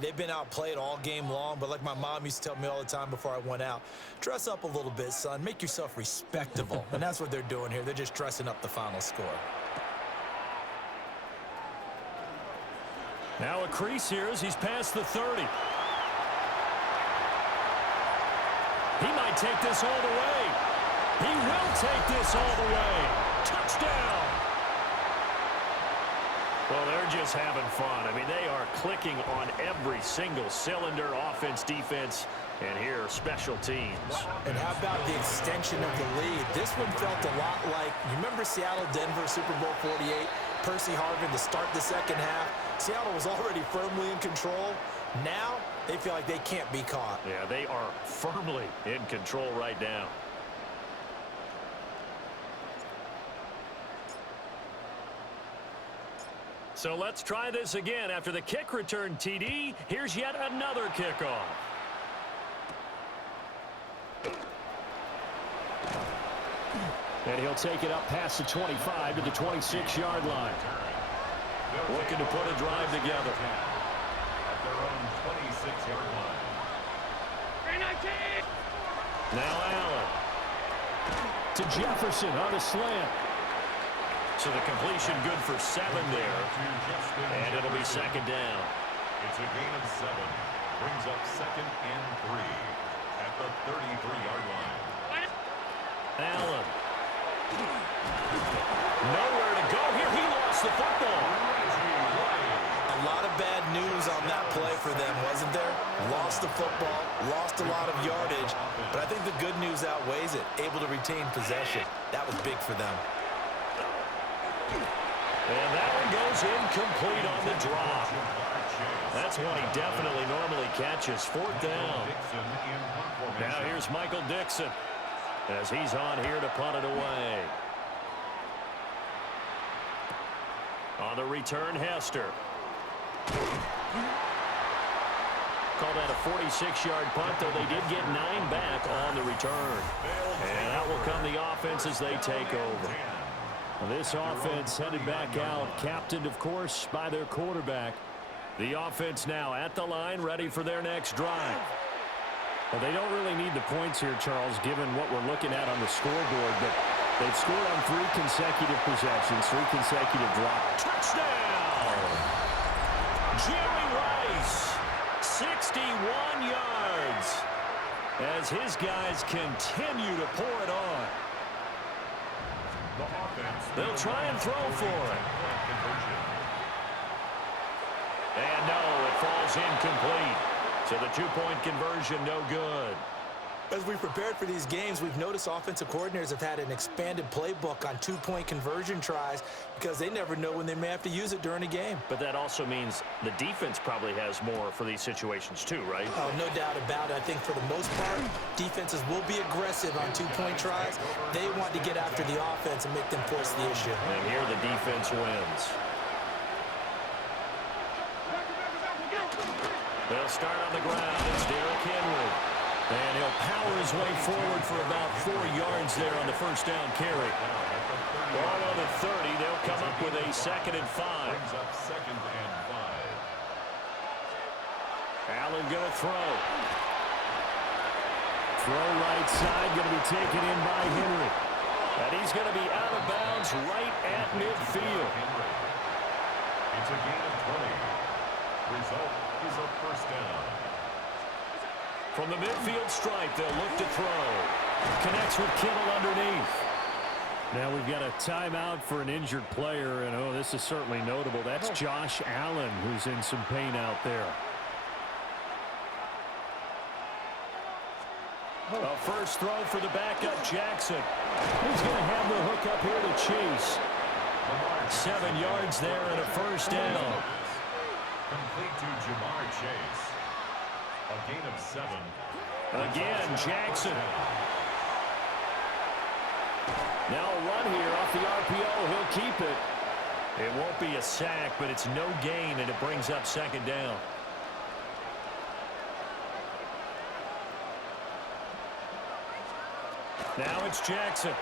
They've been outplayed all game long, but like my mom used to tell me all the time before I went out, dress up a little bit, son. Make yourself respectable. And that's what they're doing here. They're just dressing up the final score. Now a crease here as he's past the 30. He might take this all the way. He will take this all the way. Touchdown. Well, they're just having fun. I mean, they are clicking on every single cylinder, offense, defense, and here, special teams. And how about the extension of the lead? This one felt a lot like, you remember Seattle-Denver, Super Bowl 48? Percy Harvin to start the second half. Seattle was already firmly in control. Now, they feel like they can't be caught. Yeah, they are firmly in control right now. So let's try this again. After the kick return TD, here's yet another kickoff. And he'll take it up past the 25 to the 26-yard line. Looking to put a drive together. At their own 26-yard line. Now Allen. To Jefferson on a slant. So the completion good for 7 there. And it'll be second down. It's a gain of 7. Brings up 2nd and 3 at the 33-yard line. Allen. Nowhere to go here. He lost the football. A lot of bad news on that play for them, wasn't there? Lost the football, lost a lot of yardage, but I think the good news outweighs it. Able to retain possession. That was big for them. And that one goes incomplete on the drop. That's one he definitely normally catches. 4th down. Now here's Michael Dixon as he's on here to punt it away. On the return, Hester. Call that a 46-yard punt, though they did get 9 back on the return. And out will come the offense as they take over. This offense headed back out, captained, of course, by their quarterback. The offense now at the line, ready for their next drive. Well, they don't really need the points here, Charles, given what we're looking at on the scoreboard, but they've scored on 3 consecutive possessions, 3 consecutive drops. Touchdown! Jerry Rice, 61 yards, as his guys continue to pour it on. They'll try and throw for it. And no, it falls incomplete. So the 2-point conversion, no good. As we've prepared for these games, we've noticed offensive coordinators have had an expanded playbook on 2-point conversion tries because they never know when they may have to use it during a game. But that also means the defense probably has more for these situations too, right? Oh, no doubt about it. I think for the most part, defenses will be aggressive on 2-point tries. They want to get after the offense and make them force the issue. And here the defense wins. They'll start on the ground. It's Derrick Henry. And he'll power his way forward for about 4 yards there on the first down carry. Ball on the 30. They'll come up with a 2nd and 5. Brings up 2nd and 5. Allen going to throw. Throw right side, going to be taken in by Henry. And he's going to be out of bounds right at midfield. It's a gain of 20. Result is a first down. From the midfield stripe, they'll look to throw. Connects with Kittle underneath. Now we've got a timeout for an injured player, and oh, this is certainly notable. That's Josh Allen, who's in some pain out there. A first throw for the backup, Jackson. He's going to have the hook up here to Chase. 7 yards there and a first down. Complete to Jamar Chase. A gain of 7. Again, Jackson. Now a run here off the RPO. He'll keep it. It won't be a sack, but it's no gain, and it brings up 2nd down. Now it's Jackson.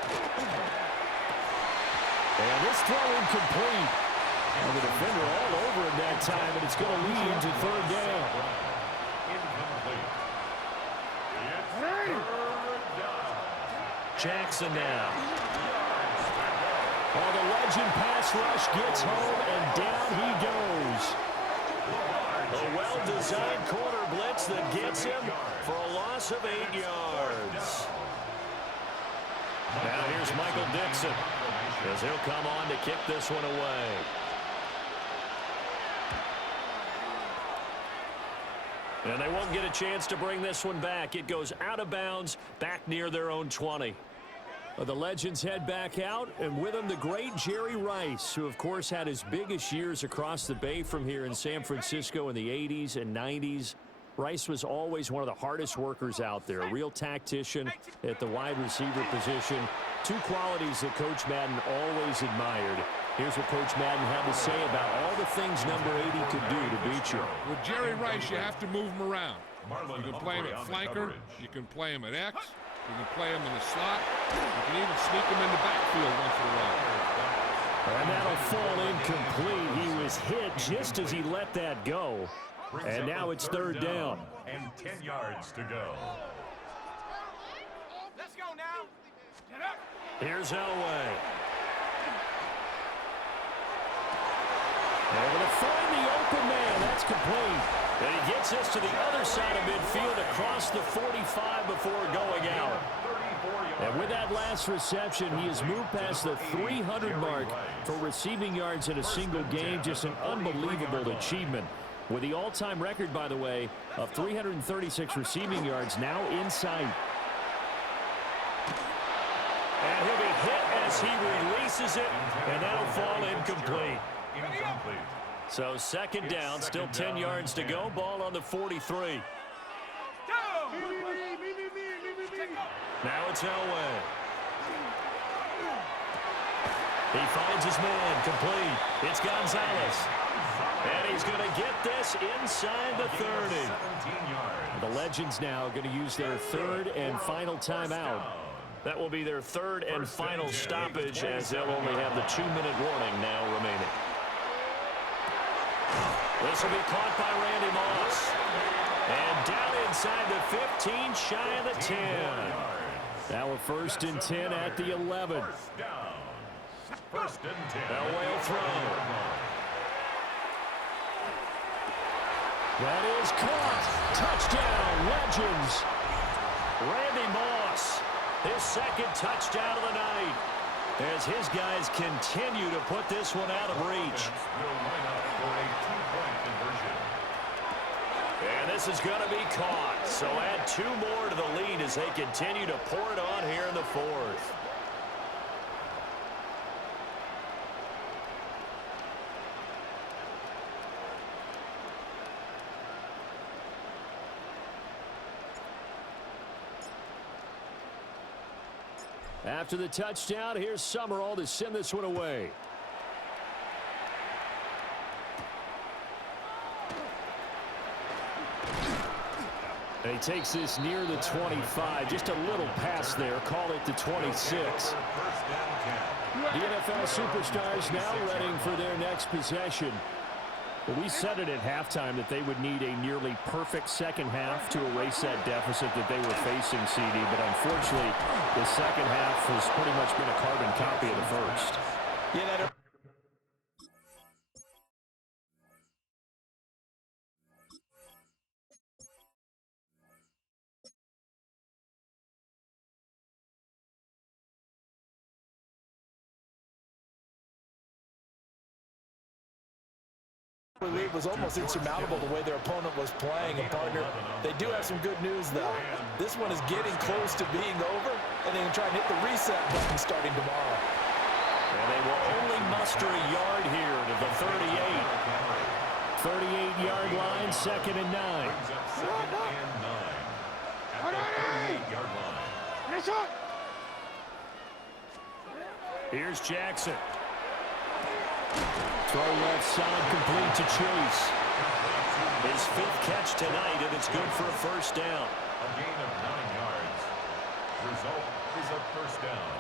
And this throw incomplete. And the defender all over him that time, and it's going to lead to third down. Incomplete. It's third down. Jackson now. Oh, the legend pass rush gets home, and down he goes. A well-designed corner blitz that gets him for a loss of 8 yards. Now here's Michael Dixon, as he'll come on to kick this one away. And they won't get a chance to bring this one back. It goes out of bounds, back near their own 20. The Legends head back out, and with them the great Jerry Rice, who of course had his biggest years across the bay from here in San Francisco in the 80s and 90s. Rice was always one of the hardest workers out there, a real tactician at the wide receiver position. Two qualities that Coach Madden always admired. Here's what Coach Madden had to say about all the things number 80 could do to beat you. With Jerry Rice, you have to move him around. You can play him at flanker, you can play him at X, you can play him in the slot, you can even sneak him in the backfield once in a while. And that'll fall incomplete. He was hit just as he let that go. And now it's third down. And 10 yards to go. Let's go now. Get up. Here's Elway. Able to find the open man. That's complete. And he gets this to the other side of midfield across the 45 before going out. And with that last reception, he has moved past the 300 mark for receiving yards in a single game. Just an unbelievable achievement. With the all-time record, by the way, of 336 receiving yards now in sight. And he'll be hit as he releases it, and that'll fall incomplete. So second down, still 10 yards to go. Ball on the 43. Now it's Elway. He finds his man, complete. It's Gonzalez. And he's going to get this inside the 30. The Legends now going to use their third and final timeout. That will be their third and final stoppage, as they'll only have the 2-minute warning now remaining. This will be caught by Randy Moss. And down inside the 15, shy of the 10. Now a 1st and 10 at the 11. First and 10. Elway will throw. That is caught. Touchdown, Legends. Randy Moss, his second touchdown of the night, as his guys continue to put this one out of reach. Will line up for a 2-point conversion. And this is going to be caught. So add 2 more to the lead as they continue to pour it on here in the 4th. After the touchdown, here's Summerall to send this one away. And he takes this near the 25. Just a little pass there. Call it the 26. The NFL superstars now readying for their next possession. Well, we said it at halftime that they would need a nearly perfect second half to erase that deficit that they were facing, CD. But unfortunately, the second half has pretty much been a carbon copy of the first. Yeah, that lead was almost insurmountable the way their opponent was playing. And partner, they do have some good news though. This one is getting close to being over, and they can try and hit the reset button starting tomorrow. And they will only muster a yard here to the 38. 38-yard line, 2nd and 9. Second and 9 at the 38-yard line. Here's Jackson. Throw left side, complete to Chase. His 5th catch tonight, and it's good for a 1st down. A gain of 9 yards. Result is a 1st down.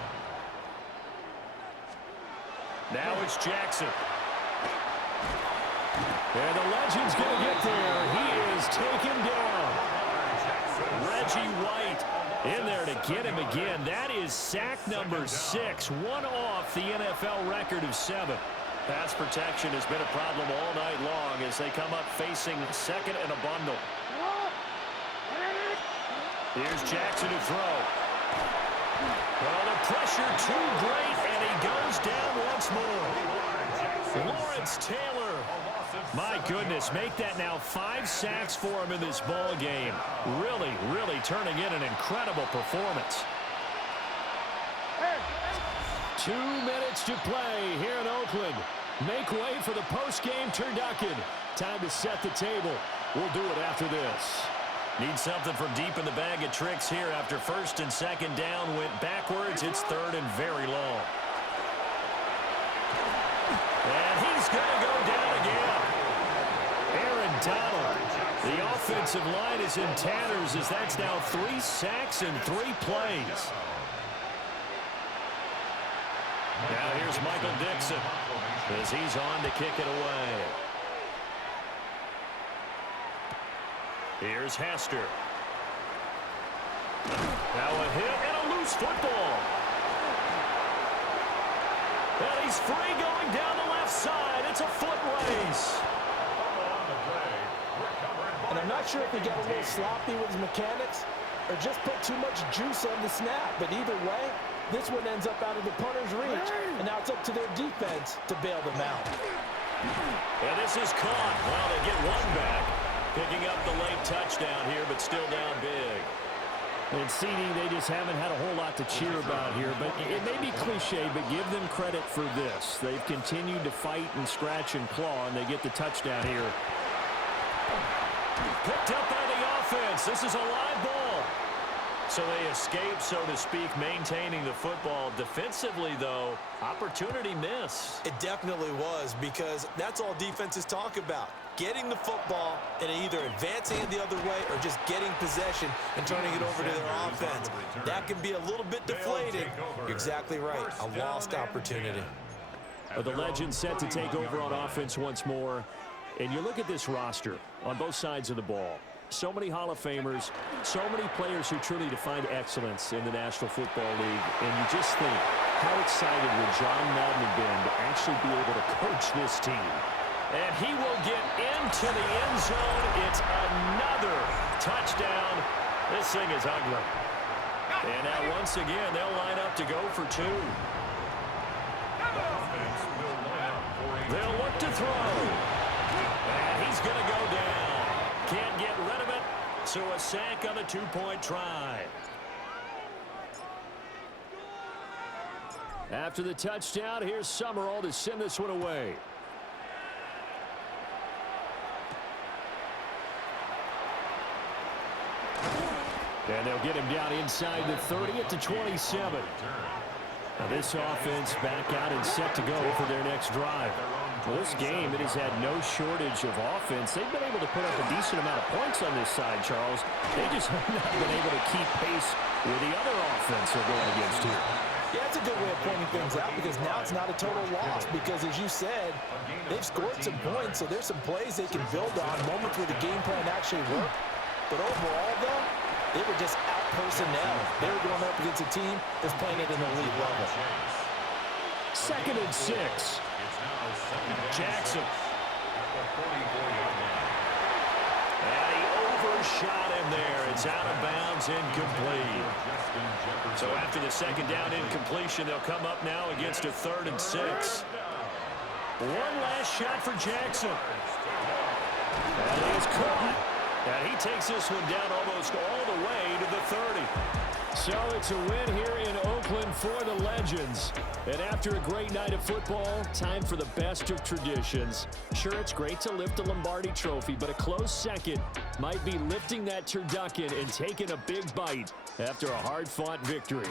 Now it's Jackson. And the legend's going to get there. He is taken down. Reggie White in there to get him again. That is sack number 6, one off the NFL record of 7. Pass protection has been a problem all night long as they come up facing second and a bundle. Here's Jackson to throw. Well, the pressure too great, and he goes down once more. Lawrence Taylor. My goodness, make that now 5 sacks for him in this ball game. Really, really turning in an incredible performance. 2 minutes to play here in Oakland. Make way for the post-game turducken. Time to set the table. We'll do it after this. Need something from deep in the bag of tricks here after first and second down went backwards. It's third and very long. And he's going to go down again. Aaron Donald. The offensive line is in tatters as that's now 3 sacks in 3 plays. Now here's Michael Dixon as he's on to kick it away. Here's Hester. Now a hit and a loose football. And he's free going down the left side. It's a foot race. And I'm not sure if he got a little sloppy with his mechanics or just put too much juice on the snap. But either way, this one ends up out of the punter's reach. And now it's up to their defense to bail them out. And this is caught. Well, they get one back. Picking up the late touchdown here, but still down big. And CD, they just haven't had a whole lot to cheer about here. But it may be cliche, but give them credit for this. They've continued to fight and scratch and claw, and they get the touchdown here. Picked up by the offense. This is a live ball. So they escape, so to speak, maintaining the football. Defensively, though, opportunity miss. It definitely was, because that's all defenses talk about. Getting the football and either advancing it the other way or just getting possession and turning it over to their offense. That can be a little bit deflating. You're exactly right. A lost opportunity. The legend set to take over on offense once more. And you look at this roster on both sides of the ball. So many Hall of Famers, so many players who truly define excellence in the National Football League. And you just think, how excited would John Madden have been to actually be able to coach this team? And he will get into the end zone. It's another touchdown. This thing is ugly. And now once again, they'll line up to go for 2. They'll look to throw. And he's going to go down. Can't get rid of it. So a sack on the 2-point try. After the touchdown, here's Summerall to send this one away. And they'll get him down inside the 30 at the 27. Now this offense back out and set to go for their next drive. Well, this game, it has had no shortage of offense. They've been able to put up a decent amount of points on this side, Charles. They just have not been able to keep pace with the other offense they're going against here. Yeah, that's a good way of pointing things out, because now it's not a total loss. Because as you said, they've scored some points, so there's some plays they can build on, moments where the game plan actually worked. But overall, though, they were just out personnel. They were going up against a team that's playing at an elite level. 2nd and 6. Jackson. And he overshot him there. It's out of bounds, incomplete. So after the second down incompletion, they'll come up now against a 3rd and 6. One last shot for Jackson. And he is caught. And he takes this one down almost all the way to the 30. So it's a win here in Oakland for the Legends. And after a great night of football, time for the best of traditions. Sure, it's great to lift the Lombardi Trophy, but a close second might be lifting that turducken and taking a big bite after a hard-fought victory.